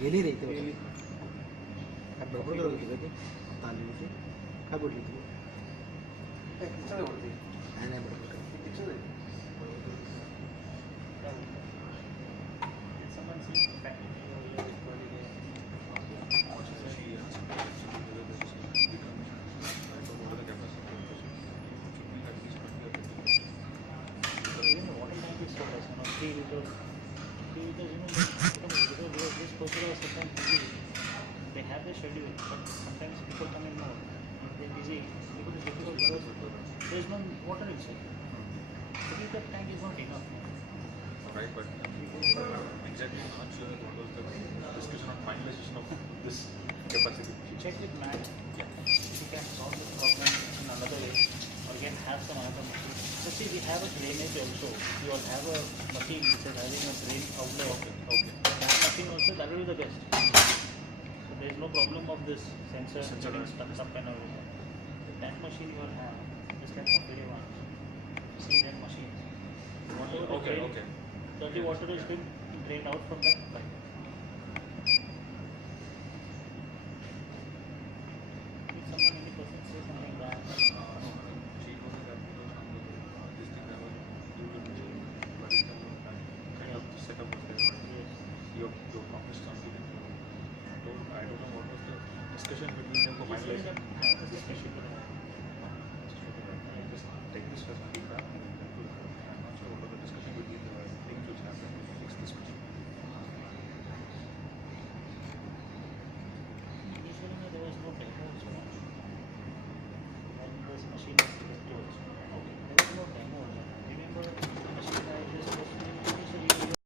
गेली रे इथे काय बडबड करत होती का ती ताली होती काय बोलली तू नाही नाही बडबड करत They have the schedule, but sometimes people come in more. They're busy because it's difficult because there is no water inside. 3 liter tank is not enough. Right, but exactly I'm not sure what was the discussion on finalization of this capacity. Check with Matt. If you can solve the problem in another way, or you can have some other machine. So see, we have a drainage also. We all have a machine which is having a drain outlet. Okay. That machine also, that will be the best. So there is no problem of this sensor getting stuck up and everything. That machine you all have, just like Opera one. See that machine. Whatever the drain, Okay. dirty water is being drained out from that pipe. If someone, any person say something bad, She told me that because on this thing I was using machine, but it's kind of the setup was there. But yes. your promise something. I don't know what was the discussion between them for Just finalizing. have a discussion with her. Just take this as feedback.